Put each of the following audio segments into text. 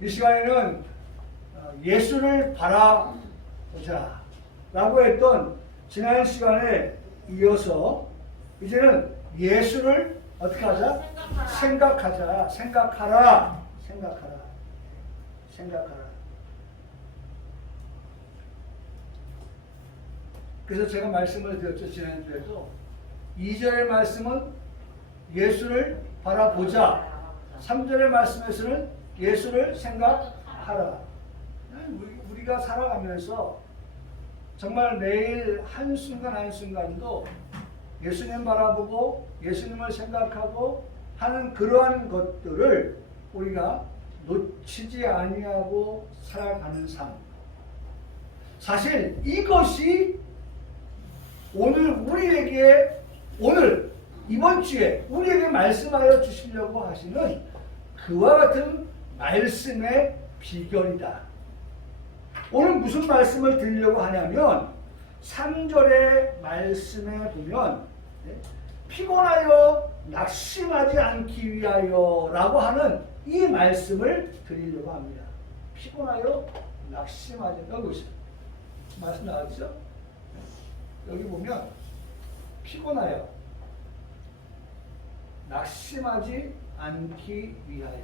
이 시간에는 예수를 바라보자 라고 했던 지난 시간에 이어서 이제는 예수를 어떻게 하자? 생각하자. 생각하라. 그래서 제가 말씀을 드렸죠. 지난주에도 2절의 말씀은 예수를 바라보자. 3절의 말씀에서는 예수를 생각하라. 우리가 살아가면서 정말 매일 한순간 한순간도 예수님 바라보고 예수님을 생각하고 하는 그러한 것들을 우리가 놓치지 아니하고 살아가는 삶. 사실 이것이 오늘 이번 주에 우리에게 말씀하여 주시려고 하시는 그와 같은 말씀의 비결이다. 오늘 무슨 말씀을 드리려고 하냐면 3절의 말씀에 보면 피곤하여 낙심하지 않기 위하여 라고 하는 이 말씀을 드리려고 합니다. 피곤하여 낙심하지, 여기 보세요. 말씀 나왔죠? 여기 보면 피곤하여 낙심하지 않기 위하여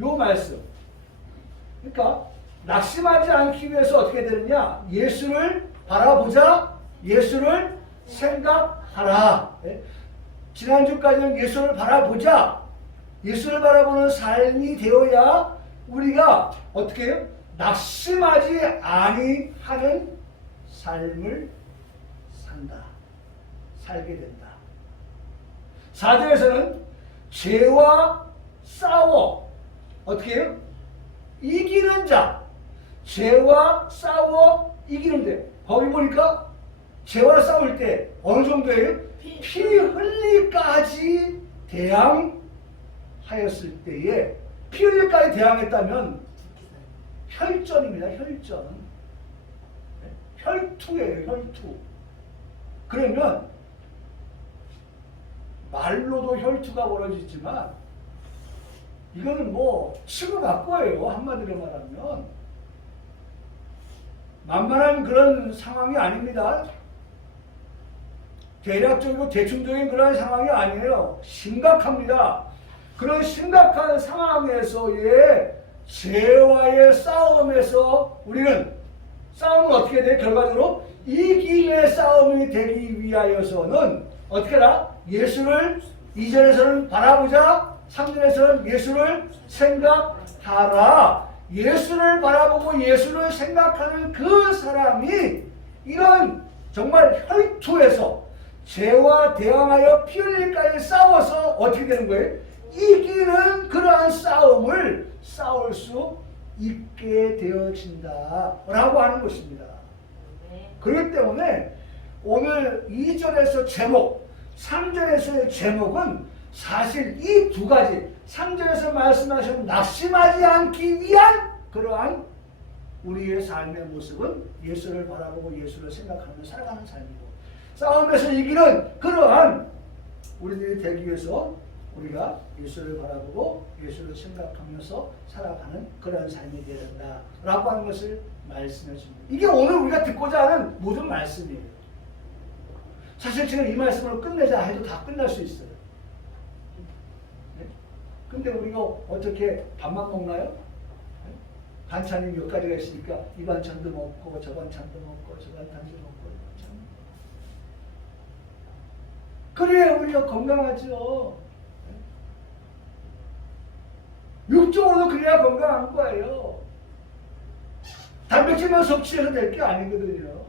요 말씀. 그러니까 낙심하지 않기 위해서 어떻게 되느냐? 예수를 바라보자. 예수를 생각하라. 지난주까지는 예수를 바라보자. 예수를 바라보는 삶이 되어야 우리가 어떻게 해요? 낙심하지 아니하는 삶을 살게 된다. 4절에서는 죄와 싸워 어떻게 해요? 이기는 자. 죄와 싸워 이기는데 거기 보니까 죄와 싸울 때 어느 정도예요? 피 흘리까지 대항하였을 때에 피 흘리까지 대항했다면 혈전입니다. 혈투예요. 혈투. 그러면 말로도 혈투가 벌어지지만 이거는 뭐 치고 받고예요. 한마디로 말하면 만만한 그런 상황이 아닙니다. 대략적이고 대충적인 그런 상황이 아니에요. 심각합니다. 그런 심각한 상황에서의 죄와의 싸움에서 우리는 싸움은 어떻게 돼? 결과적으로 이기의 싸움이 되기 위하여서는 어떻게 하라? 예수를 2절에서는 바라보자. 3절에서는 예수를 생각하라. 예수를 바라보고 예수를 생각하는 그 사람이 이런 정말 혈투에서 죄와 대항하여 피 흘릴까지 싸워서 어떻게 되는 거예요? 이기는 그러한 싸움을 싸울 수 있게 되어진다 라고 하는 것입니다. 그렇기 때문에 오늘 2절에서 제목, 3절에서의 제목은 사실 이 두 가지, 3절에서 말씀하신 낙심하지 않기 위한 그러한 우리의 삶의 모습은 예수를 바라보고 예수를 생각하며 살아가는 삶이고, 싸움에서 이기는 그러한 우리들이 되기 위해서 우리가 예수를 바라보고 예수를 생각하면서 살아가는 그런 삶이 되어야 된다라고 하는 것을 말씀해 줍니다. 이게 오늘 우리가 듣고자 하는 모든 말씀이에요. 사실 지금 이 말씀으로 끝내자 해도 다 끝날 수 있어요. 네? 근데 우리가 어떻게 밥만 먹나요? 네? 반찬이 몇 가지가 있으니까 이 반찬도 먹고 저 반찬도 먹고 저 반찬도 먹고 그래야 우리가 건강하죠. 육적으로도 그래야 건강한 거예요. 단백질만 섭취해서 될 게 아니거든요.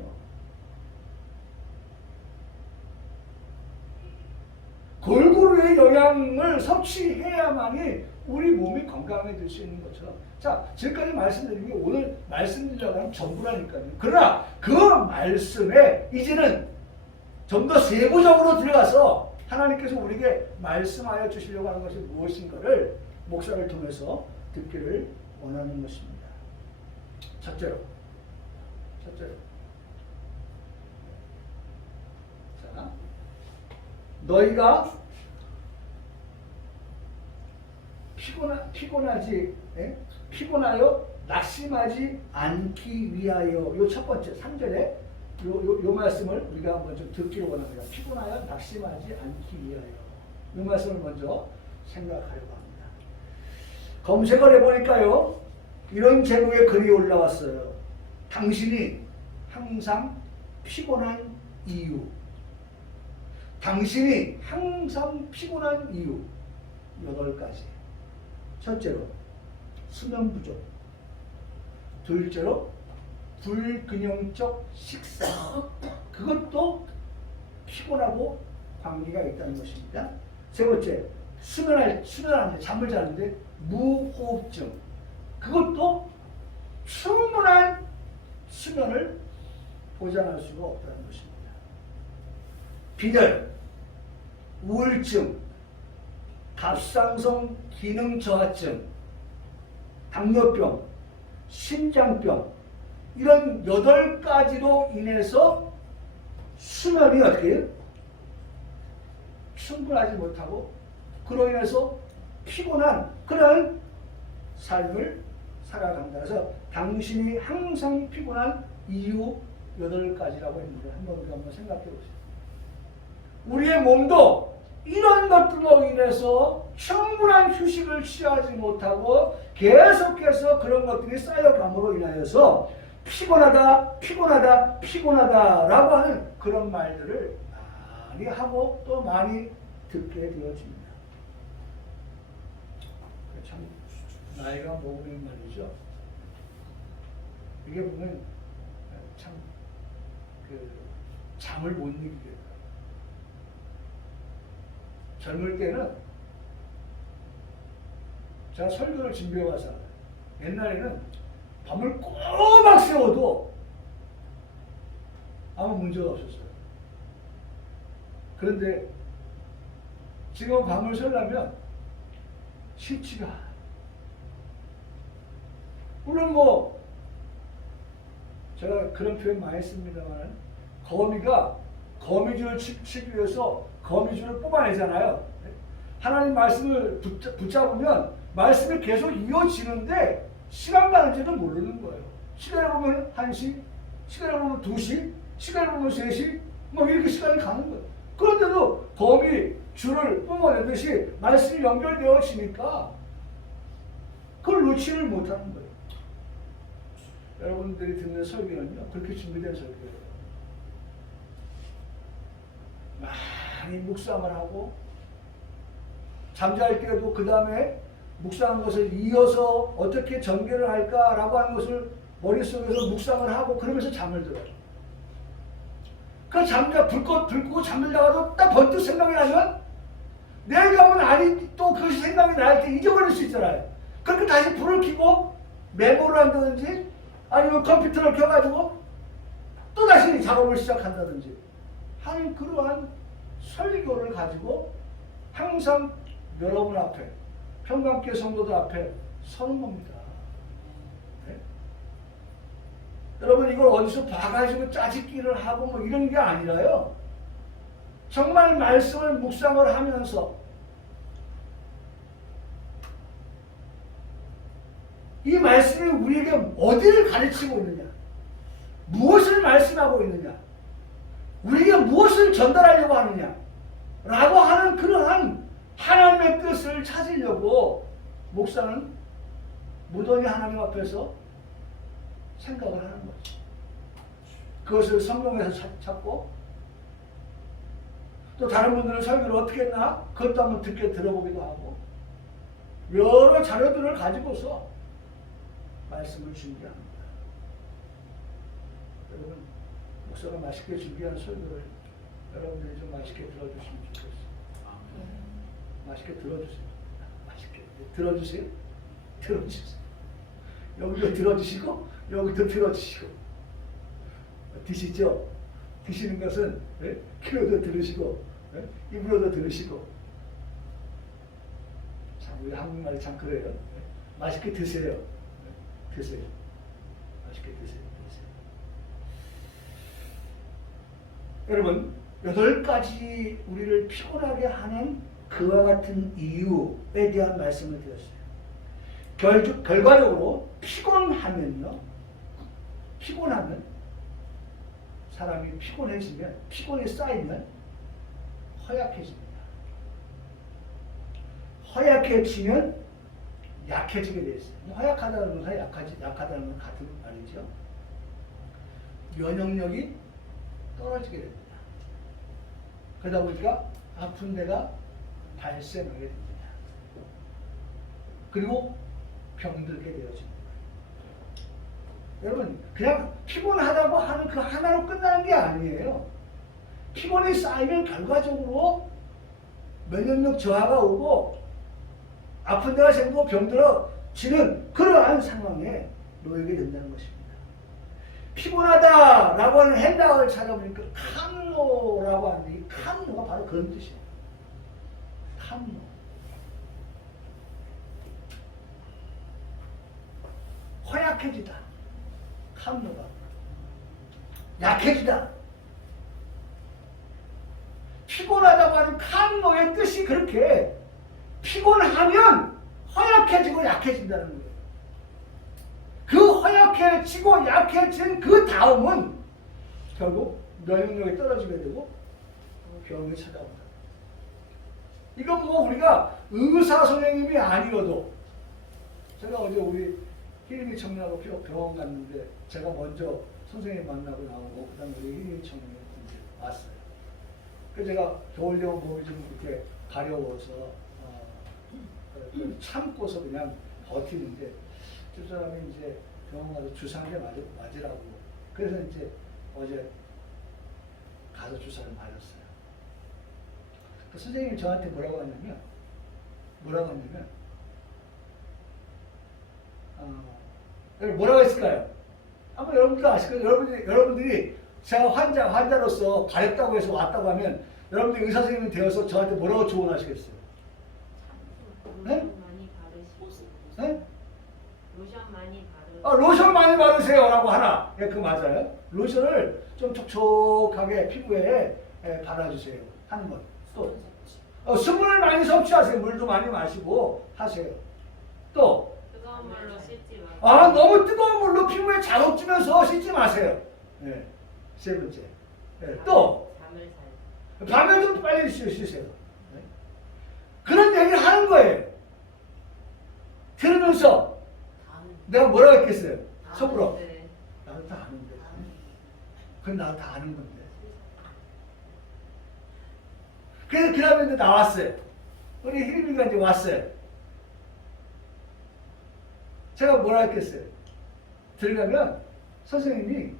골고루의 영양을 섭취해야만이 우리 몸이 건강해질 수 있는 거죠. 자, 지금까지 말씀드린 게 오늘 말씀드리려고 하는 전부라니까요. 그러나 그 말씀에 이제는 좀 더 세부적으로 들어가서 하나님께서 우리에게 말씀하여 주시려고 하는 것이 무엇인가를 목사를 통해서 듣기를 원하는 것입니다. 첫째로. 자, 너희가 피곤하지, 예? 피곤하여 낙심하지 않기 위하여. 요 첫 번째 3절에 요 말씀을 우리가 한번 좀 듣기로 원합니다. 피곤하여 낙심하지 않기 위하여. 이 말씀을 먼저 생각하려고 합니다. 검색을 해보니까요, 이런 제목의 글이 올라왔어요. 당신이 항상 피곤한 이유. 당신이 항상 피곤한 이유 8가지. 첫째로 수면 부족. 둘째로 불균형적 식사. 그것도 피곤하고 관계가 있다는 것입니다. 세 번째, 수면하는데, 잠을 자는데 무호흡증. 그것도 충분한 수면을 보장할 수가 없다는 것입니다. 빈혈, 우울증, 갑상선 기능 저하증, 당뇨병, 심장병, 이런 8가지로 인해서 수면이 어떻게 해요? 충분하지 못하고 그로 인해서 피곤한 그런 삶을 살아간다. 그래서 당신이 항상 피곤한 이유 8가지라고 했는데 한번 생각해 보세요. 우리의 몸도 이런 것들로 인해서 충분한 휴식을 취하지 못하고 계속해서 그런 것들이 쌓여감으로 인하여서 피곤하다라고 하는 그런 말들을 많이 하고 또 많이 듣게 되어집니다. 참 나이가 먹으면 말이죠. 이게 보면 참 잠을 못 이기게 돼요. 젊을 때는 제가 설교를 준비해 와서 옛날에는 밤을 꼬박 새워도 아무 문제가 없었어요. 그런데 지금 밤을 새려면 쉽지가 않아요. 물론 뭐 제가 그런 표현 많이 씁니다만 거미가 거미줄을 치기 위해서 거미줄을 뽑아내잖아요. 하나님 말씀을 붙잡으면 말씀이 계속 이어지는데 시간 가는지도 모르는 거예요. 시간을 보면 1시, 시간을 보면 2시, 시간을 보면 3시, 뭐 이렇게 시간이 가는 거예요. 그런데도 거미 줄을 뽑아내듯이 말씀이 연결되어지니까 그걸 놓지를 못하는 거예요. 여러분들이 듣는 설교는요, 그렇게 준비된 설교예요. 많이 묵상을 하고 잠잘 때도 그 다음에 묵상한 것을 이어서 어떻게 전개를 할까라고 하는 것을 머릿속에서 묵상을 하고 그러면서 잠을 들어요. 그 불 끄고 잠들다가도 딱 번뜩 생각이 나면 내가 하면 아니 또 그것이 생각이 날 때 잊어버릴 수 있잖아요. 그렇게 다시 불을 켜고 메모를 한다든지 아니면 컴퓨터를 켜가지고 또 다시 작업을 시작한다든지 하는 그러한 설교를 가지고 항상 여러분 앞에 평강교회 성도들 앞에 서는 겁니다. 네? 여러분 이걸 어디서 봐가지고 짜집기를 하고 뭐 이런 게 아니라요. 정말 말씀을 묵상을 하면서 이 말씀이 우리에게 어디를 가르치고 있느냐, 무엇을 말씀하고 있느냐, 우리에게 무엇을 전달하려고 하느냐 라고 하는 그러한 하나님의 뜻을 찾으려고 목사는 무던히 하나님 앞에서 생각을 하는 거죠. 그것을 성경에서 찾고 또 다른 분들은 설교를 어떻게 했나 그것도 한번 들어보기도 하고 여러 자료들을 가지고서 말씀을 준비합니다. 여러분 목사가 맛있게 준비한 설교를 여러분들이 좀 맛있게 들어주시면 좋겠어요. 맛있게 들어주세요. 맛있게 들어주세요. 들어주세요. 여기도 들어주시고 여기도 들어주시고 드시죠. 드시는 것은 귀로도 들으시고 입으로도 들으시고 참 우리 한국말이 참 그래요. 맛있게 드세요. 드세요. 맛있게 드세요. 여러분 8가지 우리를 피곤하게 하는 그와 같은 이유에 대한 말씀을 드렸어요. 결과적으로 피곤하면요. 피곤하면 사람이 피곤해지면 피곤이 쌓이면 허약해집니다. 허약해지면 약해지게 돼 있어요. 허약하다는 것과 약하다는 건 같은 말이죠. 면역력이 떨어지게 됩니다. 그러다 보니까 아픈 데가 발생하게 됩니다. 그리고 병들게 되어집니다. 여러분, 그냥 피곤하다고 하는 그 하나로 끝나는 게 아니에요. 피곤이 쌓이면 결과적으로 면역력 저하가 오고 아픈 데가 생기고 병들어지는 그러한 상황에 놓이게 된다는 것입니다. 피곤하다라고 하는 헬라어를 찾아보니까 캄노라고 하는데 이 캄노가 바로 그런 뜻이에요. 캄노. 허약해지다. 캄노가. 약해지다. 피곤하다고 하는 캄노의 뜻이 그렇게 피곤하면 허약해지고 약해진다는 거예요. 그 허약해지고 약해진 그 다음은 결국 면역력이 떨어지게 되고 병이 찾아온다. 이건 뭐 우리가 의사 선생님이 아니어도 제가 어제 우리 희림이 청년하고 병원 갔는데 제가 먼저 선생님 만나고 나오고 그 다음에 우리 희림이 청년이 이제 왔어요. 그래서 제가 겨울병원 몸이 좀 이렇게 가려워서 참고서 그냥 버티는데 두 사람이 이제 병원 가서 주사 한 대 맞으라고. 그래서 이제 어제 가서 주사를 맞았어요. 그 선생님이 저한테 뭐라고 하냐면, 뭐라고 했을까요? 아마 여러분도 아실 거예요. 여러분들이 제가 환자로서 가렵다고 해서 왔다고 하면 여러분들이 의사 선생님이 되어서 저한테 뭐라고 조언하시겠어요? 네? 많이 바르시고. 네? 로션 많이 바르. 로션 많이 바르세요라고 하나. 예, 그 맞아요. 로션을 좀 촉촉하게 피부에 발라주세요. 하는 것. 또 수분을 많이 섭취하세요. 물도 많이 마시고 하세요. 또 뜨거운 물로 씻지 마세요. 너무 뜨거운 물로 피부에 자극 주면서 씻지 마세요. 네. 세 번째. 네. 또 잠을 잘. 밤에 좀 빨리 쉬세요. 네. 그런 얘기를 하는 거예요. 들으면서 내가 뭐라고 했겠어요? 속으로. 네. 나도 다 아는데. 그건 나도 다 아는 건데. 그래서 그 다음에 이제 나왔어요. 우리 희림이가 이제 왔어요. 제가 뭐라 했겠어요? 들어가면 선생님이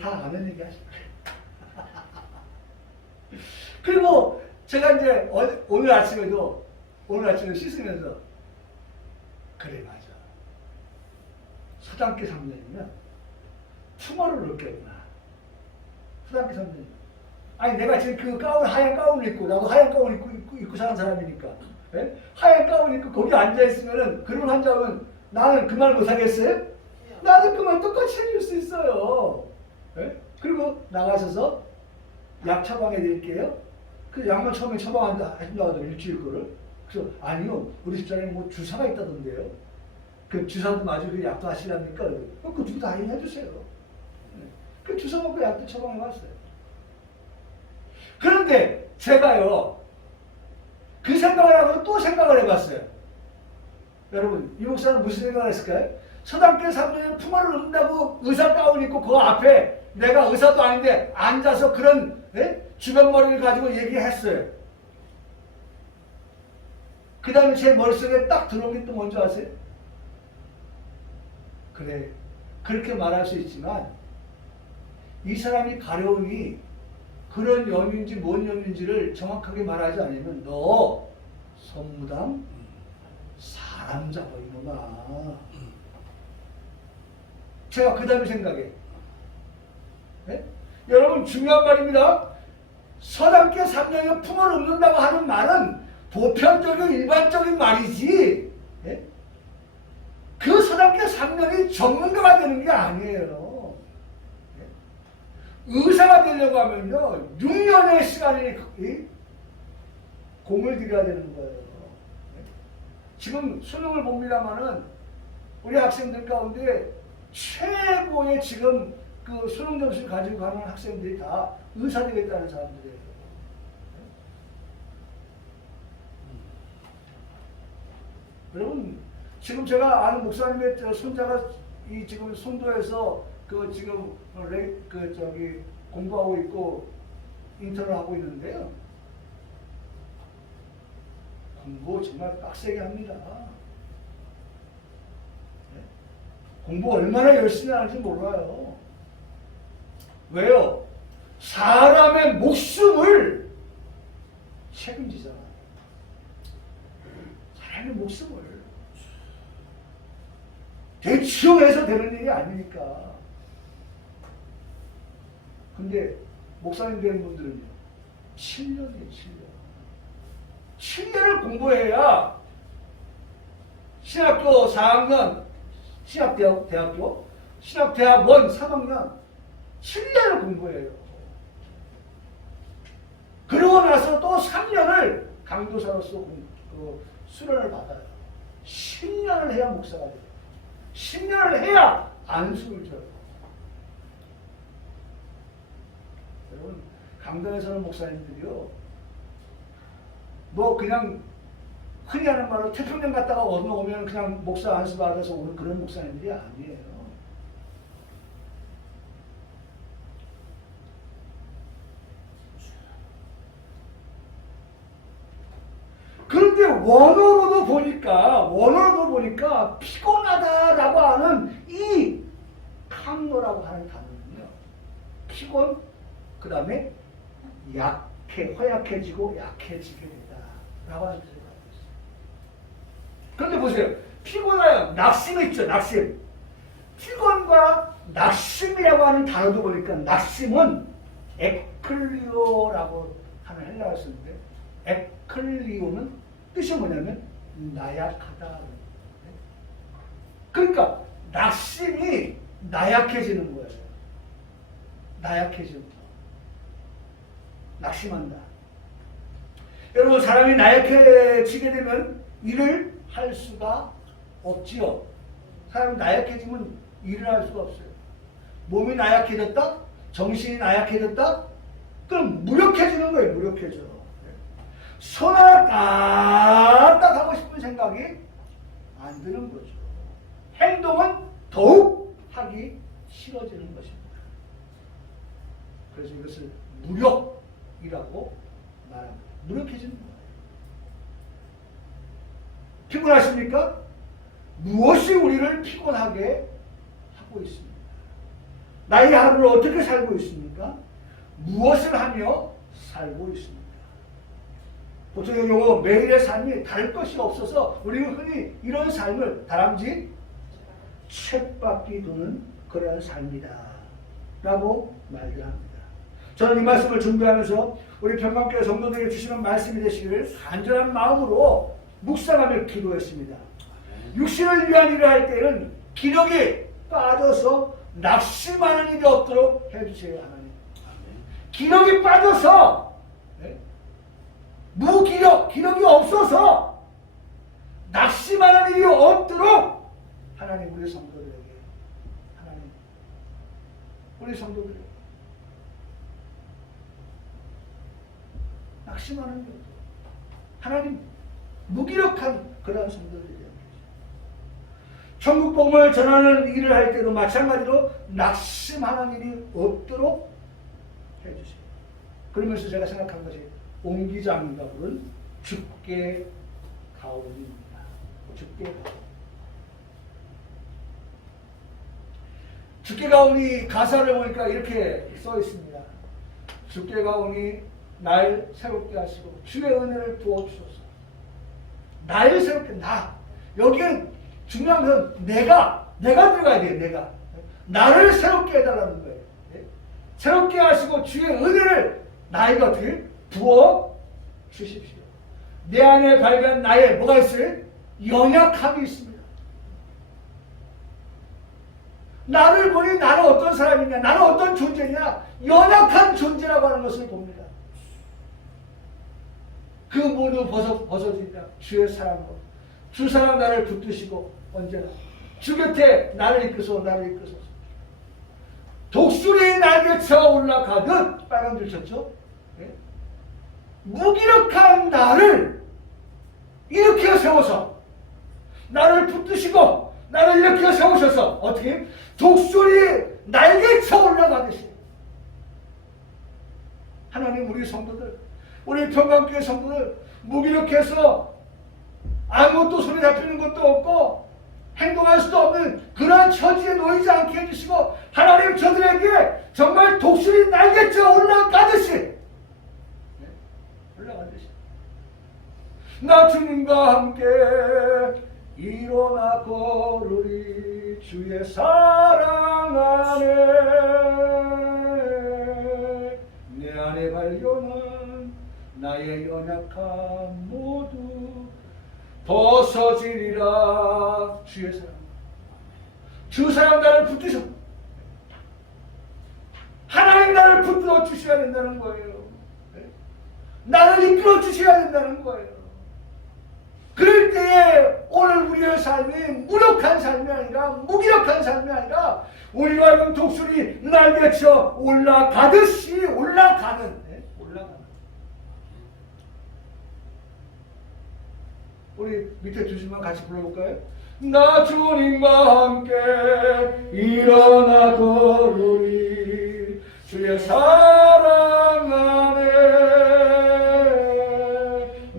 다 아는 얘기 하실 거예요. 그리고 제가 이제 오늘 아침에도 씻으면서 그래 맞아. 초등학교 3년이면 투머를 느꼈구나. 초등학교 3년. 아니 내가 지금 그 하얀 가운을 입고 나도 하얀 가운 입고 사는 사람이니까 예? 하얀 가운 입고 거기 앉아 있으면은 그런 환자면 나는 그 말 못하겠어요? 나도 그 말 똑같이 해줄 수 있어요. 예? 그리고 나가셔서 약 처방해 드릴게요. 그 약만 처음에 처방한다 하신다고 하더라고요. 일주일 거를. 그래서 아니요 우리 집사람이 뭐 주사가 있다던데요. 그 주사도 맞고 그 약도 하시랍니까? 그 두 다 해주세요. 예. 그 주사 먹고 약도 처방해 왔어요. 그런데 제가요 그 생각을 하고 또 생각을 해봤어요. 여러분 이 목사는 무슨 생각을 했을까요? 초등학교 3년에 풍어를 읊는다고 의사 가운 입고 그 앞에 내가 의사도 아닌데 앉아서 그런 주변머리를 가지고 얘기했어요. 그 다음에 제 머릿속에 딱 들어온 게 또 뭔지 아세요? 그래 그렇게 말할 수 있지만 이 사람이 가려움이 그런 연유인지 뭔 연유인지를 정확하게 말하지 않으면 너 선무당 사람 잡아 이놈아. 제가 그 다음에 생각해. 네? 여러분 중요한 말입니다. 서당계 3년에 품을 읊는다고 하는 말은 보편적인 일반적인 말이지 네? 그 서당계 3년이 전문가가 되는 게 아니에요. 의사가 되려고 하면요 6년의 시간이 공을 들여야 되는 거예요. 지금 수능을 봅니다만은 우리 학생들 가운데 최고의 지금 그 수능 점수를 가지고 가는 학생들이 다 의사 되겠다는 사람들이에요. 여러분, 지금 제가 아는 목사님의 손자가 이 지금 송도에서 그 지금 공부하고 있고 인턴을 하고 있는데요. 공부 정말 빡세게 합니다. 네? 공부 얼마나 열심히 하는지 몰라요. 왜요? 사람의 목숨을 책임지잖아요. 사람의 목숨을 대충 해서 되는 일이 아니니까. 근데 목사님 되는 분들은요, 7년이에요, 7년. 7년을 공부해야 신학교 4학년, 신학대학원 3학년 7년을 공부해요. 그러고 나서 또 3년을 강도사로서 수련을 받아요. 10년을 해야 목사가 돼요. 10년을 해야 안수를 줘요. 여러분, 강단에 서는 목사님들이요, 뭐 그냥 흔히 하는 말로 태평양 갔다가 오면 그냥 목사 안수 받아서 오는 그런 목사님들이 아니에요. 그런데 원어로도 보니까 피곤하다라고 하는 이 캄노라고 하는 단어는요, 피곤, 그 다음에 허약해지고 약해지게 된다라고 하는 뜻을 갖고 있어요. 그런데 보세요. 피곤하여 낙심 있죠, 낙심. 피곤과 낙심이라고 하는 단어도 보니까 낙심은 에클리오라고 하는 헬라어 쓰는데, 에클리오는 뜻이 뭐냐면 나약하다. 그러니까 낙심이 나약해지는 거예요. 나약해지는 거. 낙심한다. 여러분, 사람이 나약해지게 되면 일을 할 수가 없지요. 사람이 나약해지면 일을 할 수가 없어요. 몸이 나약해졌다? 정신이 나약해졌다? 그럼 무력해지는 거예요. 무력해져. 손 하나 까딱 하고 싶은 생각이 안 드는 거죠. 행동은 더욱 하기 싫어지는 것입니다. 그래서 이것을 무력이라고 말합니다. 무력해지는 거예요. 피곤하십니까? 무엇이 우리를 피곤하게 하고 있습니까? 나의 하루를 어떻게 살고 있습니까? 무엇을 하며 살고 있습니까? 보통의 경우 매일의 삶이 다를 것이 없어서 우리는 흔히 이런 삶을 다람쥐 쳇바퀴 도는 그런 삶이다 라고 말들 합니다. 저는 이 말씀을 준비하면서 우리 평강교회 성도들에게 주시는 말씀이 되시기를 간절한 마음으로 묵상하며 기도했습니다. 육신을 위한 일을 할 때는 기력이 빠져서 낙심하는 일이 없도록 해주세요, 하나님. 기력이 빠져서 기력이 없어서 낙심하는 일이 없도록 하나님, 우리 성도들에게, 하나님, 우리 성도들에게 낙심하는 일 없도록 하나님, 무기력한 그런 성도들에게 천국 복음을 전하는 일을 할 때도 마찬가지로 낙심하는 일이 없도록 해주세요. 그러면서 제가 생각한 것이 옹기장인가 부른 주께 가오리입니다. 주께 가오리. 주께 가오리 가사를 보니까 이렇게 써 있습니다. 주께 가오니 날 새롭게 하시고 주의 은혜를 부어주소서. 날 새롭게, 나. 여기는 중요한 건 내가 들어가야 돼요. 내가. 나를 새롭게 해달라는 거예요. 새롭게 하시고 주의 은혜를 나에게 어떻게 부어 주십시오. 내 안에 발견 나의 뭐가 있어요? 연약함이 있습니다. 나를 보니 나는 어떤 사람이냐, 나는 어떤 존재냐, 연약한 존재라고 하는 것을 봅니다. 그 모두 벗어진다. 주의 사랑으로. 주 사랑 나를 붙드시고 언제나 주 곁에 나를 이끌소 나를 이끌소서. 독수리 날개쳐 올라가듯 빨간 줄 쳤죠. 예? 무기력한 나를 일으켜 세워서 나를 붙드시고 나를 일으켜 세우셔서 어떻게 독수리 날개쳐 올라가듯이 하나님 우리 성도들 우리 평강교회 성도들 무기력해서 아무것도 손에 잡히는 것도 없고 행동할 수도 없는 그런 처지에 놓이지 않게 해주시고 하나님 저들에게 정말 독수리 날개쳐 올라가듯이 올라가듯이 나 주님과 함께 일어나 걸으리 주의 사랑 안에 내 안에 발견한 나의 연약함 모두 벗어지리라. 주의 사랑 주 사랑 나를 붙드셔 하나님 나를 붙들어 주셔야 된다는 거예요. 나를 이끌어 주셔야 된다는 거예요. 그럴 때에 오늘 우리의 삶이 무력한 삶이 아니라 무기력한 삶이 아니라 우리가 하여금 독수리 날개쳐 올라가듯이 올라가는 우리 밑에 두 줄만 같이 불러볼까요? 나 주님과 함께 일어나 걸으리 주의 사랑 안에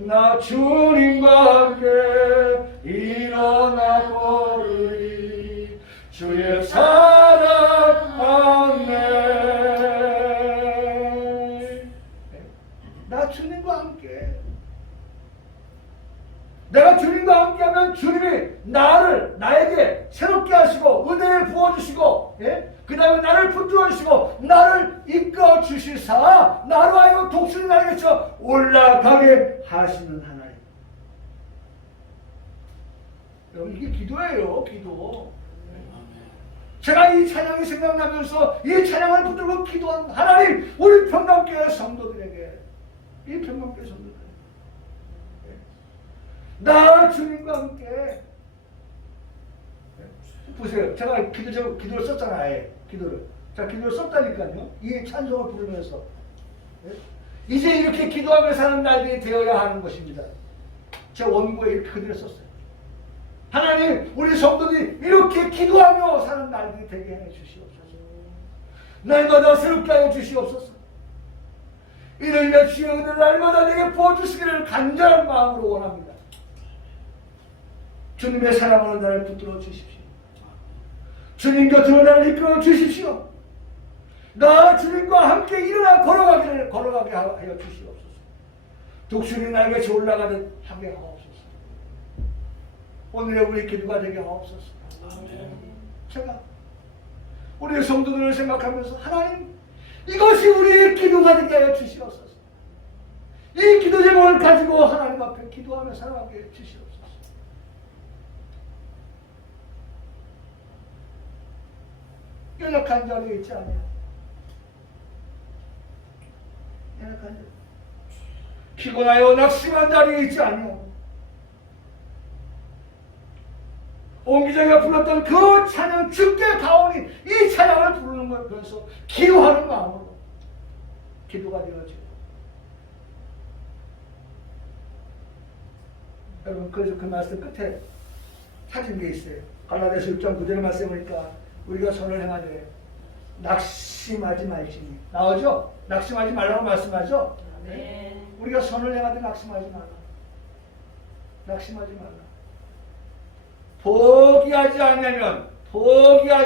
나 주님과 함께 일어나 걸으리 주의 사랑 안에 나 주님과 함께 내가 주님과 함께하면 주님이 나에게 새롭게 하시고 은혜를 부어주시고 그 다음에 나를 붙들어주시고 나를 이끌어주시사 나로 하여금 독수리 날개쳐 올라가게 하시는 하나님. 여러분 이게 기도예요. 기도. 제가 이 찬양이 생각나면서 이 찬양을 붙들고 기도한 하나님 우리 평강교회 성도들에게 이 평강교회 성도들 나 주님과 함께 보세요. 제가 기도를 썼잖아요. 아예 기도를. 자 기도를 썼다니까요. 이 찬송을 부르면서 이제 이렇게 기도하며 사는 날들이 되어야 하는 것입니다. 제 원고에 이렇게 그대로 썼어요. 하나님 우리 성도들이 이렇게 기도하며 사는 날들이 되게 해 주시옵소서. 날마다 새롭게 하여 주시옵소서. 이를 위해 주여 은혜를 날마다 내게 부어주시기를 간절한 마음으로 원합니다. 주님의 사랑으로 나를 붙들어 주십시오. 주님 곁으로 나를 이끌어 주십시오. 나 주님과 함께 일어나 걸어가게 하여 주시옵소서. 독수리 날개쳐 올라가듯 하게 하옵소서. 오늘의 우리 기도가 되게 하옵소서. 제가 우리의 성도들을 생각하면서 하나님 이것이 우리의 기도가 되게 하여 주시옵소서. 이 기도 제목을 가지고 하나님 앞에 기도하며 살아가게 해 주시옵소서. 연약한 자리에 있지 않아요. 연약한 자리. 피곤하여 낙심한 자리에 있지 않아요. 옹기정이가 불렀던 그 찬양 주께 가오니 이 찬양을 부르는 걸 보면서 기도하는 마음으로 기도가 되어지고 여러분 그래서 그 말씀 끝에 찾은 게 있어요. 갈라디아서 6장 9절의 말씀을 보니까 우리가 선을 행하되 낙심하지 말지니 나오죠? 낙심하지 말라고 말씀하죠? 네. 우리가 선을 행하되 낙심하지 말라. 낙심하지 말라. 포기하지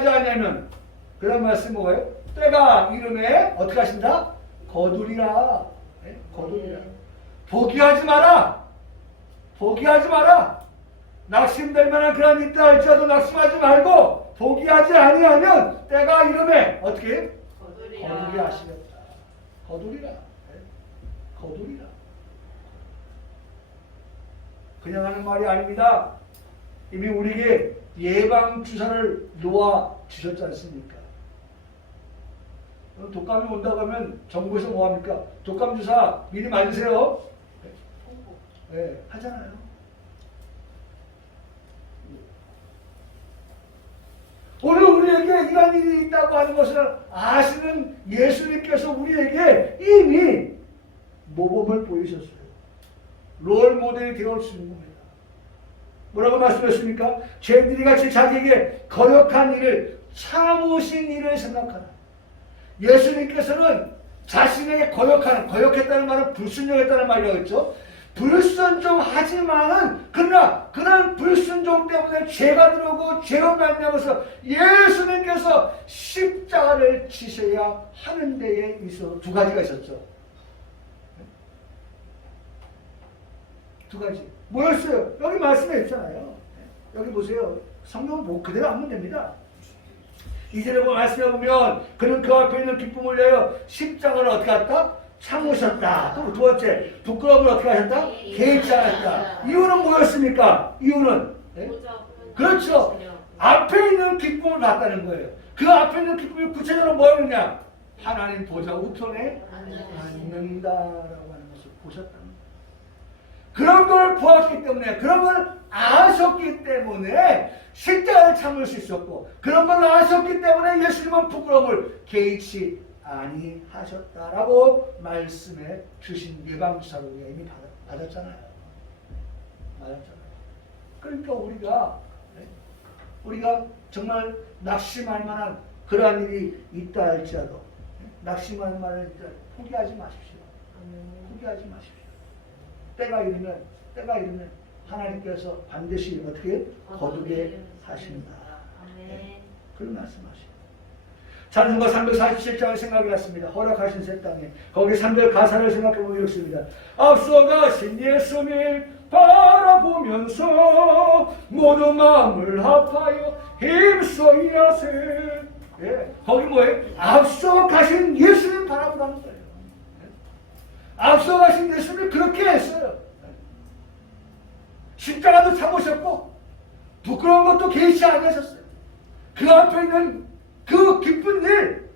않으면 그런 말씀 뭐예요? 때가 이름에 어떻게 하신다? 거두리라. 네? 거두리라. 포기하지 마라. 낙심될 만한 그런 일이 있다 할지라도 낙심하지 말고 포기하지 아니하면 때가 이름에 어떻게? 거두리라 하시겠다. 거두리라. 네? 거두리라. 그냥 하는 말이 아닙니다. 이미 우리에게 예방주사를 놓아 주셨지 않습니까? 독감이 온다고 하면 정부에서 뭐합니까? 독감주사 미리 맞으세요. 네, 하잖아요. 오늘 우리에게 이런 일이 있다고 하는 것을 아시는 예수님께서 우리에게 이미 모범을 보이셨어요. 롤 모델이 되어주시는 겁니다. 뭐라고 말씀하셨습니까? 죄인들이 같이 자기에게 거역한 일을 참으신 일을 생각하라. 예수님께서는 자신에게 거역했다는 말은 불순종했다는 말이라고 했죠. 불순종하지만은 그러나 그런 불순종 때문에 죄가 들어오고 죄로 말미암아서 예수님께서 십자가를 지셔야 하는 데에 있어 두 가지가 있었죠. 두 가지. 뭐였어요? 여기 말씀에 있잖아요. 여기 보세요. 성경은 뭐 그대로 하면 됩니다. 이절에 보면 말씀해 보면 그는 그 앞에 있는 기쁨을 위하여 십자가를 어떻게 했다? 참으셨다. 또 두 번째, 부끄러움을 어떻게 하셨다? 개의치 않았다. 이유는 뭐였습니까? 이유는 그렇죠. 앞에 있는 기쁨을 봤다는 거예요. 그 앞에 있는 기쁨이 구체적으로 뭐였느냐? 하나님 보좌 우편에 앉는다라고 하는 것을 보셨다는 거예요. 그런 걸 보았기 때문에, 그런 걸 아셨기 때문에 십자가를 참을 수 있었고, 그런 걸 아셨기 때문에 예수님은 부끄러움을 개의치 아니하셨다라고 말씀해 주신 예방주사로 이미 받았잖아요. 그러니까 우리가 정말 낙심할 만한 그러한 일이 있다 할지라도 낙심할 만한 일을 포기하지 마십시오. 포기하지 마십시오. 때가 이르면 하나님께서 반드시 어떻게 거두게 하신다. 그런 말씀하시고. 찬송가 347장을 생각해 봤습니다. 허락하신 새 땅에 거기 3절 가사를 생각해 보면 이렇습니다. 앞서가신 예수님 바라보면서 모두 마음을 합하여 힘써이하세. 예, 거기 뭐예요? 앞서가신 예수님 바라보라는 거예요. 앞서가신 예수님이 그렇게 했어요. 십자가도 참으셨고 부끄러운 것도 개의치 않으셨어요. 그 앞에 있는 그 기쁜 일,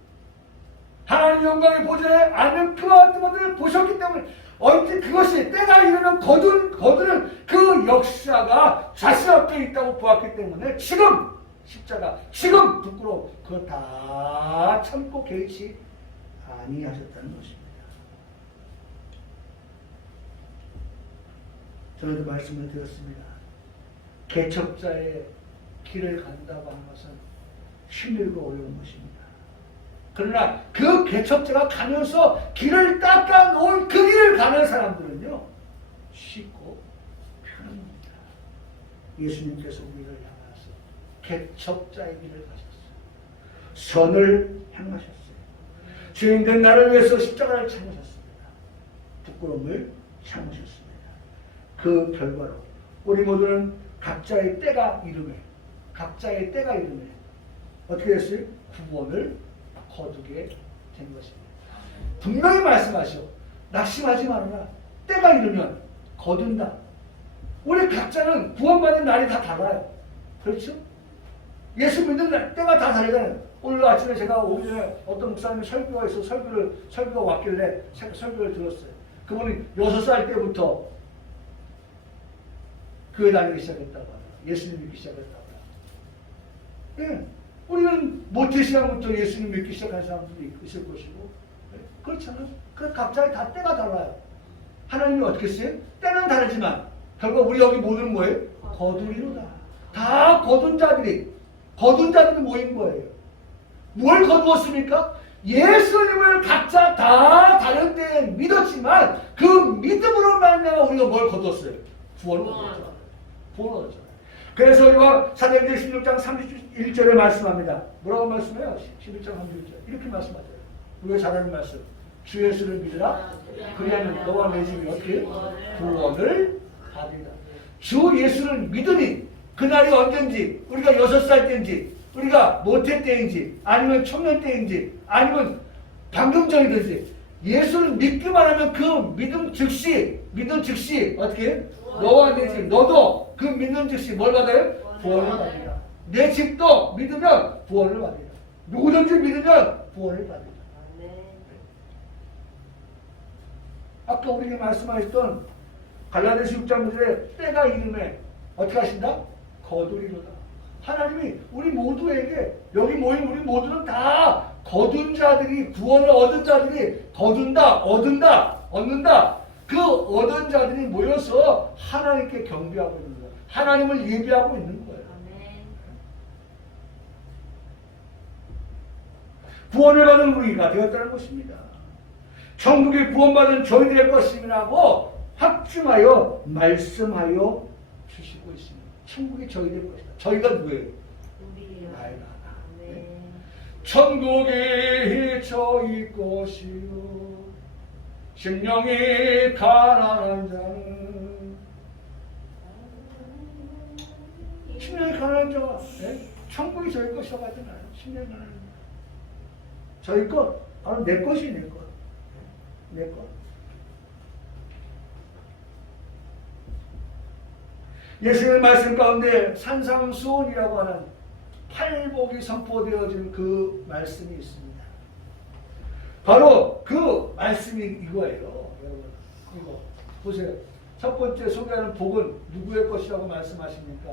하나님 영광의 보좌에 앉는 그와 같은 것들을 보셨기 때문에 언제 그것이 때가 이르면 거두는 그 역사가 자신 앞에 있다고 보았기 때문에 지금 십자가, 지금 부끄러움 그거 다 참고 개의치 아니하셨다는 것입니다. 저희도 말씀을 드렸습니다. 개척자의 길을 간다고 하는 것은 힘들고 어려운 것입니다. 그러나 그 개척자가 가면서 길을 닦아 놓은 그 길을 가는 사람들은요 쉽고 편한 겁니다. 예수님께서 우리를 향하서 개척자의 길을 가셨어요. 선을 향하셨어요. 죄인된 나를 위해서 십자가를 참으셨습니다. 부끄러움을 참으셨습니다. 그 결과로 우리 모두는 각자의 때가 이름에 어떻게 됐어요? 구원을 거두게 된 것입니다. 분명히 말씀하시오. 낙심하지 말아라. 때가 이르면 거둔다. 우리 각자는 구원받는 날이 다 달라요. 그렇죠? 예수 믿는 날, 때가 다 다르잖아요. 오늘 아침에 제가 오기 전에 어떤 목사님이 설교가 있어 설교가 왔길래 설교를 들었어요. 그분이 6살 때부터 교회 다니기 시작했다고 하더라고요. 예수님 믿기 시작했다고 하더라고요. 예. 우리는 모태 시간부터 예수님 믿기 시작한 사람들이 있을 것이고, 예? 그렇잖아요. 그 각자의 다 때가 달라요. 하나님이 어떻게 써요? 때는 다르지만 결국 우리 여기 모두는 뭐예요? 거두리로다. 다 거둔 자들이 모인 거예요. 뭘 거두었습니까? 예수님을 각자 다 다른 때에 믿었지만 그 믿음으로 말미암아 우리가 뭘 거두었어요? 구원을 거두었죠. 구원을 거두었죠. 그래서 우리가 사도행전 16장 31절에 말씀합니다. 뭐라고 말씀해요? 11장 31절. 이렇게 말씀하세요. 우리가 잘 아는 말씀. 주 예수를 믿으라. 그리하면 너와 내 집이 어떻게 구원을 받으리라. 주 예수를 믿으니 그날이 언젠지, 우리가 6살 때인지, 우리가 모태 때인지, 아니면 청년 때인지, 아니면 방금 전이든지 예수를 믿기만 하면 그 믿음 즉시 어떻게 너와 내 집, 너도 그 믿는 즉시 뭘 받아요? 구원을 받으리라. 내 집도 믿으면 구원을 받으리라. 누구든지 믿으면 구원을 받으리라. 아까 우리에게 말씀하셨던 갈라디아서 6장 9절에 때가 이름에 어떻게 하신다? 거두리로다. 하나님이 우리 모두에게 여기 모인 우리 모두는 다 거둔 자들이 구원을 얻은 자들이 거둔다, 얻는다. 그 얻은 자들이 모여서 하나님께 경배하고 있는 거예요. 하나님을 예배하고 있는 거예요. 아멘. 구원을 받은 우리가 되었다는 것입니다. 천국에 구원받은 저희들의 것임이라고 확증하여 말씀하여 주시고 있습니다. 천국이 저희들의 것이다. 저희가 누구예요? 우리요. 나이가. 아멘. 천국이 저희 것이요 심령이 가난한 자는 심령이 가난한 자가 천국이 저희 것이라고 하잖아요. 심령이 가난한 자. 저희 것, 바로 내 것이 내 것. 내 것. 예수님의 말씀 가운데 산상수훈이라고 하는 팔복이 선포되어진 그 말씀이 있습니다. 바로 그 말씀이 이거예요. 여러분, 이거 보세요. 첫 번째 소개하는 복은 누구의 것이라고 말씀하십니까?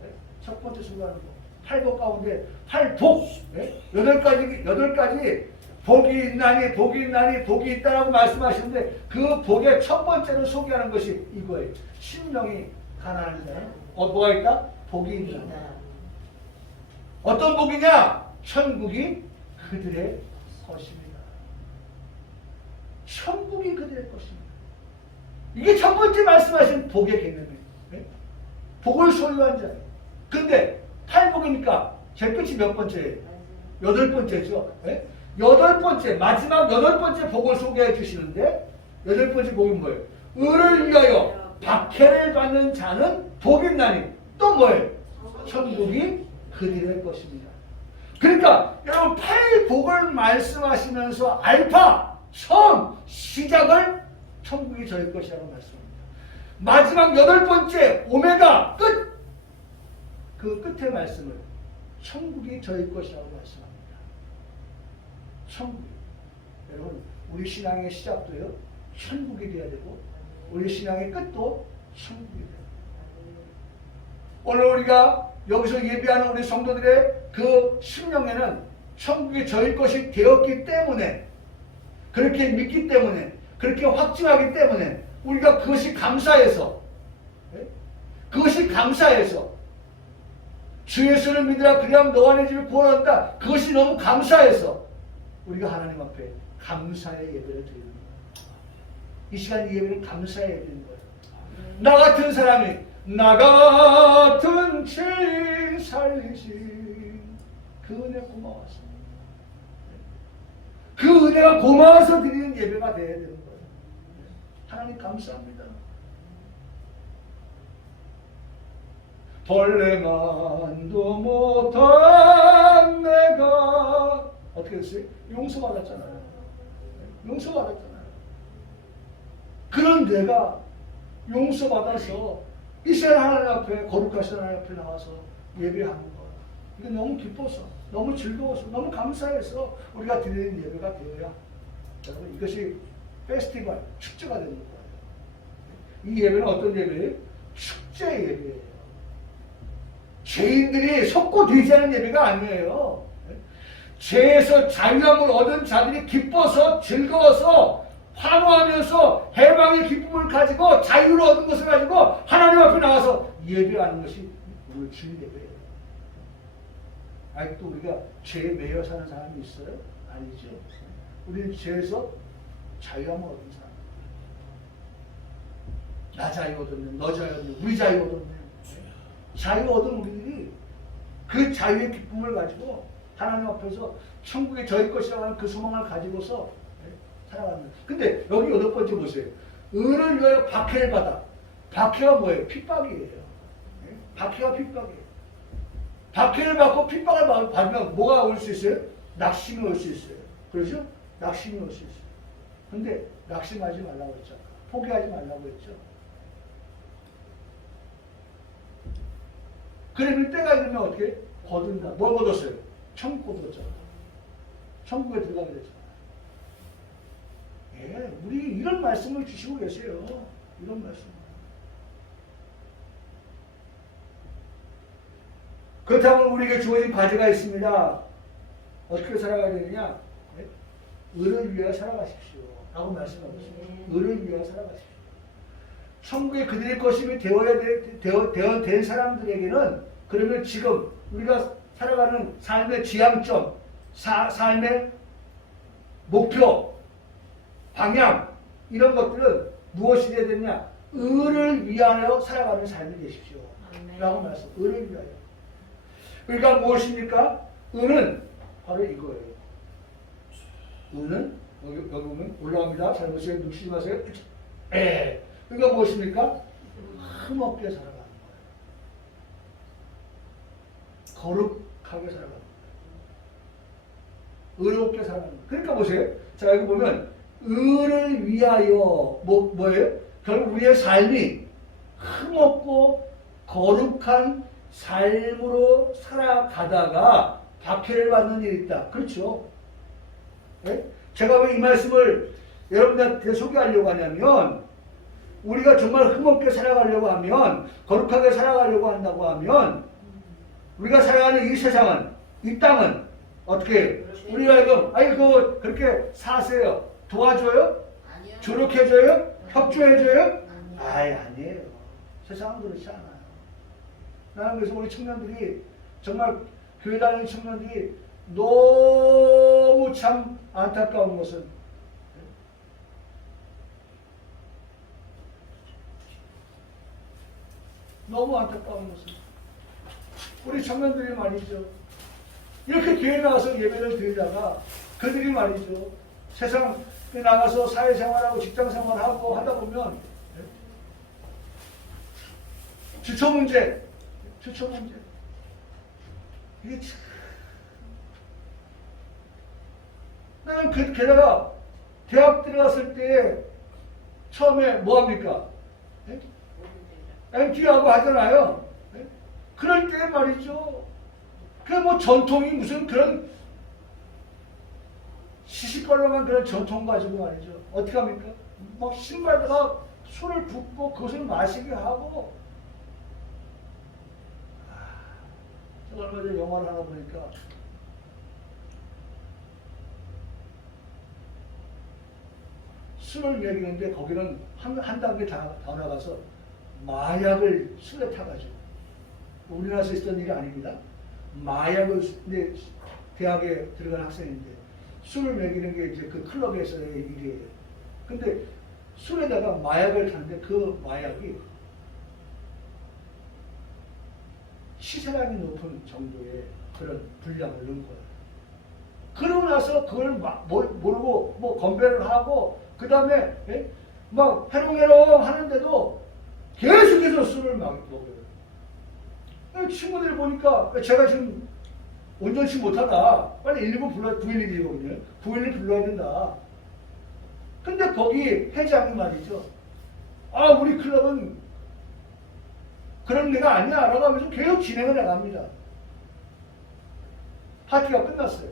네? 첫 번째 소개하는 복. 팔복 가운데 팔복. 네? 여덟 가지 복이 있나니 있다라고 말씀하시는데 그 복의 첫 번째로 소개하는 것이 이거예요. 심령이 가난한 자는 뭐가 있다? 복이 있다. 어떤 복이냐? 천국이 그들의 것입니다. 천국이 그들의 것입니다. 이게 첫 번째 말씀하신 복의 개념이에요. 네? 복을 소유한 자예요. 근데 팔복이니까 제 끝이 몇 번째예요? 여덟 번째죠. 네? 여덟 번째, 마지막 여덟 번째 복을 소개해 주시는데 여덟 번째 복이 뭐예요? 의를 위하여 박해를 받는 자는 복이 있나니 또 뭐예요? 천국이 그들의 것입니다. 그러니까 여러분 팔복을 말씀하시면서 알파, 처음, 시작을 천국이 저희 것이라고 말씀합니다. 마지막 여덟 번째 오메가, 끝! 그 끝의 말씀을 천국이 저희 것이라고 말씀합니다. 천국. 여러분 우리 신앙의 시작도요 천국이 되어야 되고 우리 신앙의 끝도 천국이 돼요. 오늘 우리가 여기서 예배하는 우리 성도들의 그 심령에는 천국이 저희 것이 되었기 때문에 그렇게 믿기 때문에 그렇게 확증하기 때문에 우리가 그것이 감사해서 주 예수를 믿으라 그리하면 너와 내 집을 구원한다. 그것이 너무 감사해서 우리가 하나님 앞에 감사의 예배를 드리는 거예요. 이 시간 이 예배는 감사의 예배인 거예요. 나 같은 사람이 나 같은 죄인 살리신 그 은혜 고마웠습니다. 그 은혜가 고마워서 드리는 예배가 되어야 되는 거예요. 하나님 감사합니다. 벌레만도 못한 내가 어떻게 됐어요? 용서받았잖아요. 용서받았잖아요. 그런 내가 용서받아서 이스라엘 하나님 앞에 거룩하신 하나님 앞에 나와서 예배하는 거 이게 너무 기뻐서 너무 즐거워서 너무 감사해서 우리가 드리는 예배가 되어야 여러분 이것이 페스티벌 축제가 되는 거예요. 이 예배는 어떤 예배예요? 축제 예배예요. 죄인들이 속고되지 않은 예배가 아니에요. 죄에서 자유함을 얻은 자들이 기뻐서 즐거워서 환호하면서 해방의 기쁨을 가지고 자유를 얻은 것을 가지고 하나님 앞에 나와서 예배하는 것이 오늘 주일 예배예요. 아직도 우리가 죄에 매여 사는 사람이 있어요? 아니죠. 우리는 죄에서 자유함을 얻은 사람. 나 자유 얻었네, 너 자유 얻네, 우리 자유 얻었네. 자유 얻은 우리들이 그 자유의 기쁨을 가지고 하나님 앞에서 천국의 저희 것이라고 하는 그 소망을 가지고서 살아가는. 근데 여기 여덟 번째 보세요. 의를 위하여 박해를 받아. 박해가 뭐예요? 핍박이에요. 박해가 핍박이에요. 박해를 받고 핍박을 받으면 뭐가 올 수 있어요? 낙심이 올 수 있어요. 그렇죠? 낙심이 올 수 있어요. 근데 낙심하지 말라고 했죠. 포기하지 말라고 했죠. 그러면 때가 되면 어떻게? 거둔다. 뭘 거뒀어요? 천국 거뒀잖아. 천국에 들어가게 됐잖아. 예, 우리 이런 말씀을 주시고 계세요. 이런 말씀. 그렇다면 우리에게 주어진 과제가 있습니다. 어떻게 살아가야 되느냐? 네? 의를 위하여 살아가십시오. 라고 말씀하고 있습니다. 의를 위하여 살아가십시오. 천국에 그들의 것임이 된 사람들에게는 그러면 지금 우리가 살아가는 삶의 지향점, 삶의 목표, 방향 이런 것들은 무엇이 되어야 되느냐? 의를 위하여 살아가는 삶이 되십시오. 라고 말씀. 의를 위하여. 그러니까 무엇입니까? 의는 바로 이거예요. 의는 여기 보면 올라갑니다. 잘 보세요. 놓치지 마세요. 그러니까 무엇입니까? 흠없게 살아가는 거예요. 거룩하게 살아가는 거예요. 의롭게 살아가는 거예요. 그러니까 보세요. 자 여기 보면 의를 위하여 뭐예요? 결국 우리의 삶이 흠없고 거룩한 삶으로 살아가다가 박해를 받는 일이 있다. 그렇죠? 네? 제가 왜 이 말씀을 여러분들한테 소개하려고 하냐면 우리가 정말 흠없게 살아가려고 하면 거룩하게 살아가려고 한다고 하면 우리가 살아가는 이 세상은 이 땅은 어떻게 해요? 우리가 이거 그렇게 사세요. 도와줘요? 아니요. 조력해줘요? 협조해줘요? 아니요. 아니에요. 세상은 그렇지 않아요. 나는 그래서 우리 청년들이 정말 교회 다니는 청년들이 너무 참 안타까운 것은 너무 안타까운 것은 우리 청년들이 말이죠. 이렇게 교회 나가서 예배를 드리다가 그들이 말이죠. 세상에 나가서 사회생활하고 직장생활하고 하다 보면 주처 문제 이게 참 나는 게다가 대학 들어갔을 때 처음에 뭐합니까? MT하고 하잖아요. 그럴 때 말이죠. 그 뭐 전통이 무슨 그런 시시껄렁한 그런 전통 가지고 말이죠. 어떻게 합니까? 막 신발에다가 술을 붓고 그것을 마시게 하고 제가 얼마 전에 영화를 하나 보니까 술을 먹이는데 거기는 한 단계 더 나가서 마약을 술에 타가지고 우리나라에서 있었던 일이 아닙니다. 마약을 근데 대학에 들어간 학생인데 술을 먹이는 게 이제 그 클럽에서의 일이에요. 근데 술에다가 마약을 탔는데 그 마약이 시세량이 높은 정도의 그런 분량을 넣은 거예요. 그러고 나서 그걸 모르고 뭐 건배를 하고 그 다음에 막 해롱해롱 하는데도 계속해서 술을 막 먹어요. 친구들 보니까 제가 지금 온전치 못하다. 빨리 119 불러 911이거든요. 911 불러야 된다. 근데 거기 회장이 말이죠. 아 우리 클럽은 그런 데가 아니야 라고 하면서 계속 진행을 해갑니다. 파티가 끝났어요.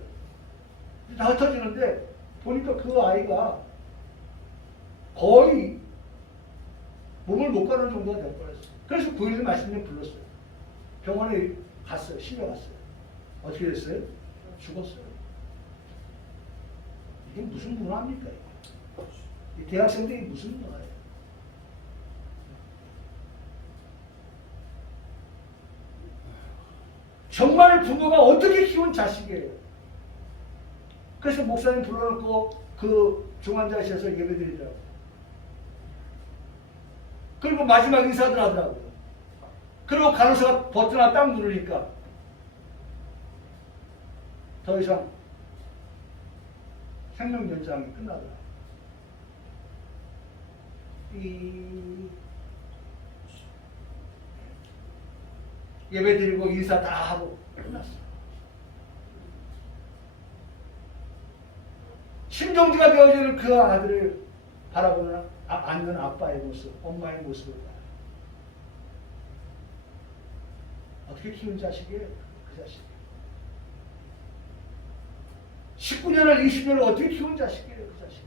다 흩어지는데 보니까 그 아이가 거의 몸을 못 가는 정도가 될 뻔했어요. 그래서 911 말씀을 불렀어요. 병원에 갔어요. 실려갔어요. 어떻게 됐어요? 죽었어요. 이게 무슨 문화입니까? 이 대학생들이 무슨 문화예요? 정말 부모가 어떻게 키운 자식이에요? 그래서 목사님 불러놓고 그 중환자실에서 예배드리더라고요. 그리고 마지막 인사들 하더라고요. 그리고 간호사가 버튼 하나 딱 누르니까 더 이상 생명 연장이 끝나더라고요. 예배 드리고 인사 다 하고 끝났어. 심정지가 되어지는 그 아들을 바라보는 앉는 아빠의 모습, 엄마의 모습을 봐요. 어떻게 키운 자식이에요? 그 자식. 19년을 20년을 어떻게 키운 자식이에요? 그 자식.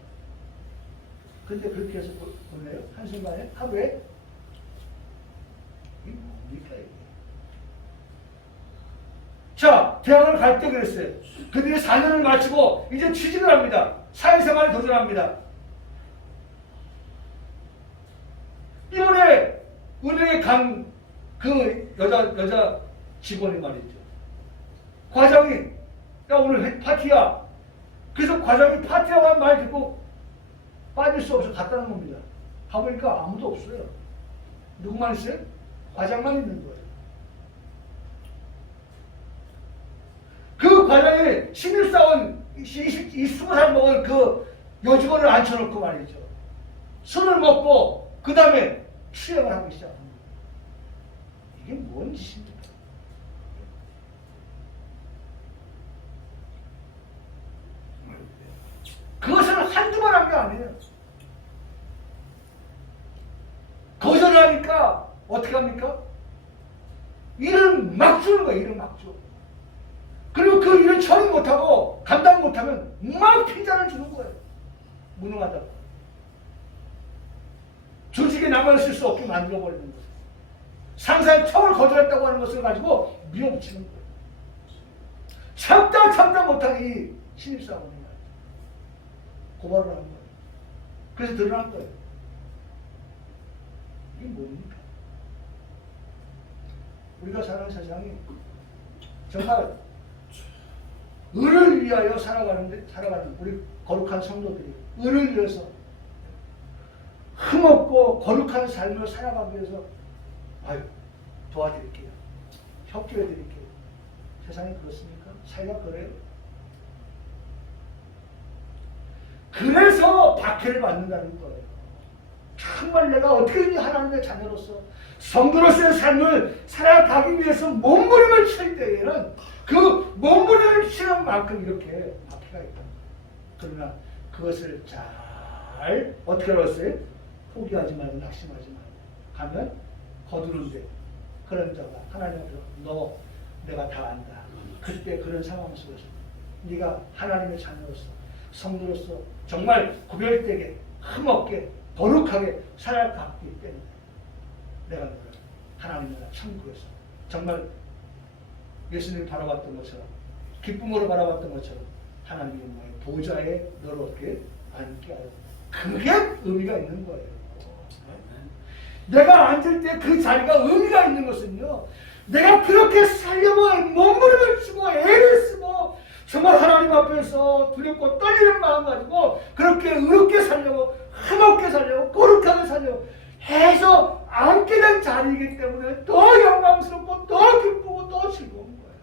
근데 그렇게 해서 보내요? 한순간에? 하루에? 이게 뭡니까 이게? 대학을 갈 때 그랬어요. 그들이 4년을 마치고 이제 취직을 합니다. 사회생활에 도전합니다. 이번에 은행에 간 그 여자 직원이 말이죠. 과장이, 야, 오늘 파티야. 그래서 과장이 파티라고 한 말 듣고 빠질 수 없어 갔다는 겁니다. 가보니까 아무도 없어요. 누구만 있어요? 과장만 있는 거예요. 그 과장이 신입사원, 이 20살 먹은 그 여직원을 앉혀놓고 말이죠. 술을 먹고 그 다음에 취업을 하기 시작합니다. 이게 뭔 짓입니까? 그것을 한두 번 한 게 아니에요. 거절하니까 어떻게 합니까? 일을 막 주는 거예요. 일을 막 줘. 그리고 그 일을 처리 못하고 감당 못하면 막 피자를 주는 거예요. 무능하다고. 조직에 남아있을 수 없게 만들어버리는 거예요. 상사의 척을 거절했다고 하는 것을 가지고 밀어붙이는 거예요. 참다 못한 이 신입사원이 고발을 하는 거예요. 그래서 드러난 거예요. 이게 뭡니까? 우리가 사는 세상이 정말 을을 위하여 살아가는 우리 거룩한 성도들이 을을 위해서 흠없고 거룩한 삶을 살아가기 위해서 도와드릴게요. 협조해드릴게요. 세상이 그렇습니까? 사회가 그래요? 그래서 박해를 받는다는 거예요. 정말 내가 어떻게 하나님의 자녀로서 성도로서의 삶을 살아가기 위해서 몸부림을 칠 때에는 그 몸부림을 치는 만큼 이렇게 박해가 있다. 그러나 그것을 잘 어떻게 알았어요? 포기하지 말고 낙심하지 말고 가면 거두는데 그런 자가 하나님 앞에서 너 내가 다 안다. 그때 그런 상황 속에서 네가 하나님의 자녀로서 성도로서 정말 구별되게 흠없게 거룩하게 살아갔기 때문에 내가 너를 하나님의 나라 천국에서 정말 예수님이 바라봤던 것처럼 기쁨으로 바라봤던 것처럼 하나님의 보좌에 너를 어떻게 앉게 하여 그게 의미가 있는 거예요. 내가 앉을 때 그 자리가 의미가 있는 것은요, 내가 그렇게 살려고 몸부림을 치고 애를 쓰고 정말 하나님 앞에서 두렵고 떨리는 마음 가지고 그렇게 의롭게 살려고 흠없게 살려고 거룩하게 살려고 해서 앉게 된 자리이기 때문에 더 영광스럽고 더 기쁘고 더 즐거운 거예요.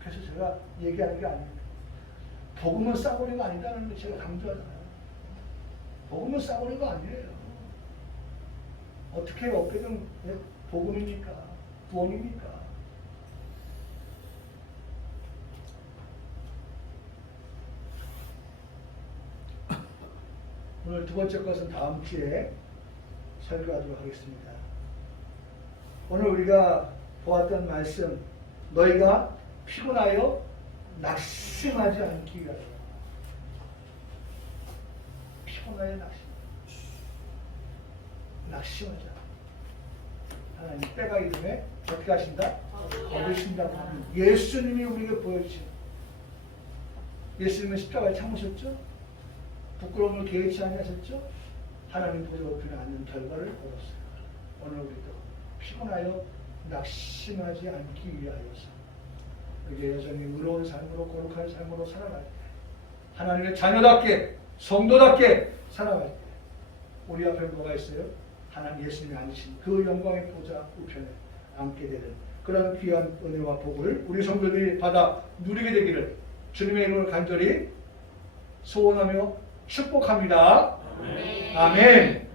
그래서 제가 얘기하는 게 아닙니다. 복음은 싸구려가 아니다는 걸 제가 강조하잖아요. 복음은 싸구려가 아니에요. 어떻게 어깨든 복음입니까? 구원입니까? 오늘 두 번째 것은 다음 주에 설교하도록 하겠습니다. 오늘 우리가 보았던 말씀, 너희가 피곤하여 낙심하지 않기 위하여. 피곤하여 낙심하지 않아. 하나님 때가 이름에 어떻게 하신다? 거두신다고 하는 예수님이 우리에게 보여주신, 예수님은 십자가에 참으셨죠? 부끄러움을 개의치 아니하셨죠? 하나님 보좌 우편에 앉는 결과를 얻었어요. 오늘 우리도 피곤하여 낙심하지 않기 위하여서 우리가 여전히 의로운 삶으로 거룩한 삶으로 살아갈 때, 하나님의 자녀답게 성도답게 살아갈 때 우리 앞에 뭐가 있어요? 하나님 예수님이 앉으신 그 영광의 보좌 우편에 앉게 되는 그런 귀한 은혜와 복을 우리 성도들이 받아 누리게 되기를 주님의 이름으로 간절히 소원하며 축복합니다. 아멘.